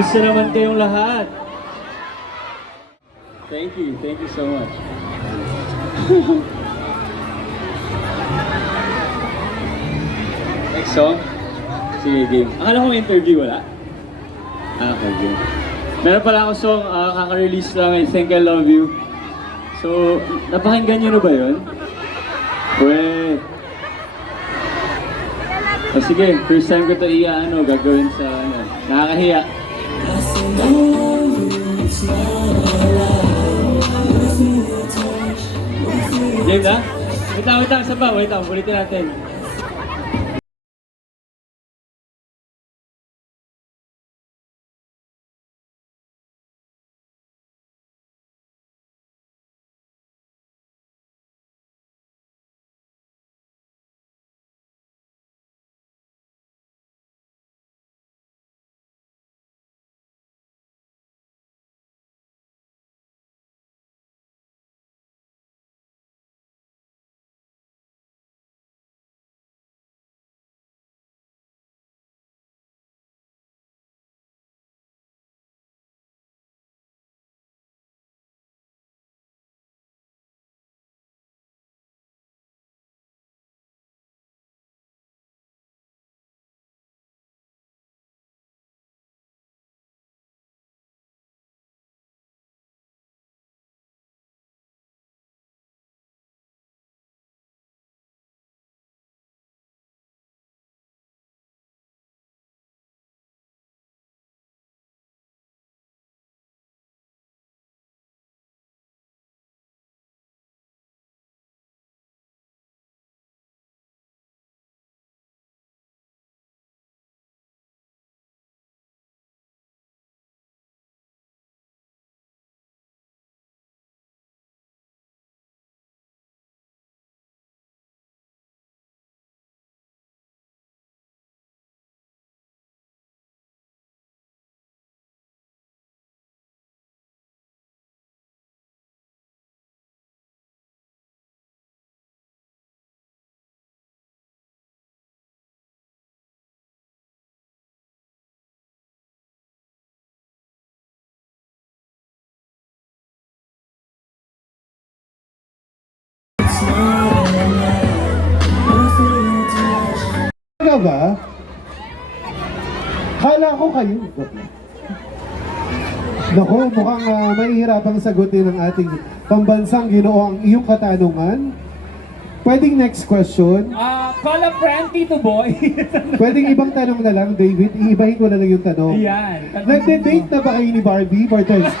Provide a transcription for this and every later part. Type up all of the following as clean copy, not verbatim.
Kamusta naman kayong lahat? Thank you so much. Next song? Sige, game. Akala ko may interview, wala? Okay, game. Meron pala akong song, kaka-release lang, I Think I Love You. So, napakinggan nyo na ba yun? Wait. Sige, first time ko ito gagawin sa nakakahiya. James, ha? Wait lang, saan ba? Wait lang, ulitin natin. Talaga ba? Kala ko kayo. Naku, mukhang mahihirapang sagutin ng ating pambansang Ginoo ang iyong katanungan. Pwedeng next question. Call a friend, Tito Boy. Pwedeng ibang tanong na lang, David. Iibahin ko na lang yung tanong. Ayan. Nagde-date na ba kayo ni Barbie? Bartels?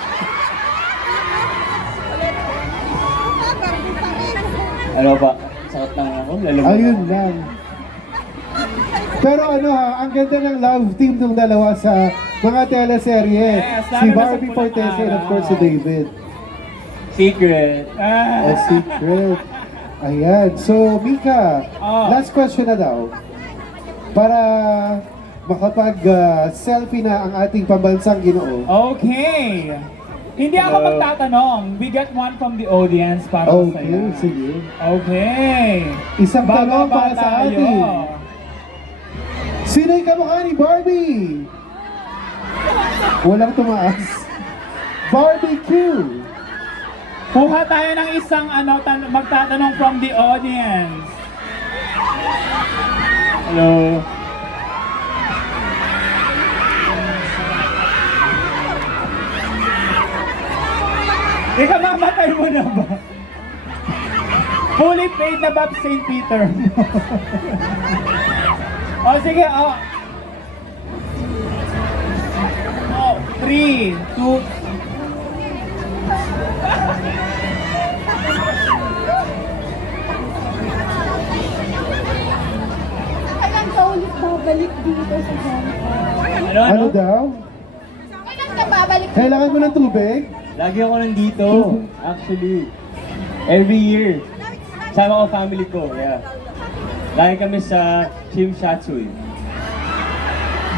Ano ba? Sakot lang ako, lalo. Ayun lang. Pero ang ganda ng love team ng dalawa sa mga teleserye. Yes, Si lalo na sa Barbie Pulang Fortesa and of course si Araw. David. Secret. A secret. Ayan. So, Mika, last question na daw. Para makapag-selfie na ang ating pambansang Ginoo. Okay. Hindi ako magtatanong. We got one from the audience para sa Okay, iyo. sige. Okay. Isang tanong Bababa para sa tayo. atin. Sino'y kamukha ni Barbie? Walang tumaas. Barbecue. Kuha tayo ng isang magtatanong from the audience. Hello. Ika, mamatay mo na ba? Fully paid na ba St. Peter? O sige, 3, 2, Kailan ka ulit babalik dito sa Hong Kong? Ano daw? Kailan ka babalik dito? Kailangan mo ng tubig? Lagi ako nandito, actually. Every year. Sama ko family ko, yeah. Lagi kami sa Chimshatsuy.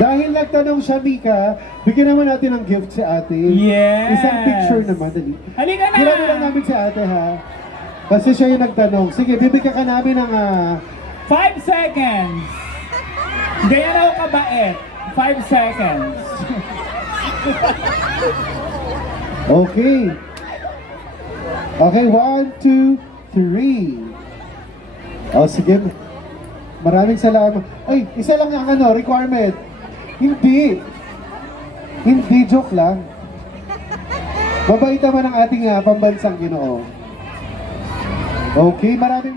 Dahil nagtanong siya, Mika, bigyan naman natin ng gift si ate. Yes. Isang picture naman, dali. Halika na! Hirap lang namin si ate, ha? Kasi siya yung nagtanong. Sige, bibigyan ka namin ng 5 seconds. Ganyan ako kabait. 5 seconds. Okay. Okay, 1, 2, 3. Oh, sige. Maraming salamat. Ay, isa lang ang requirement. Hindi. Hindi, joke lang. Mabait naman ang ating pambansang Ginoo. Okay, maraming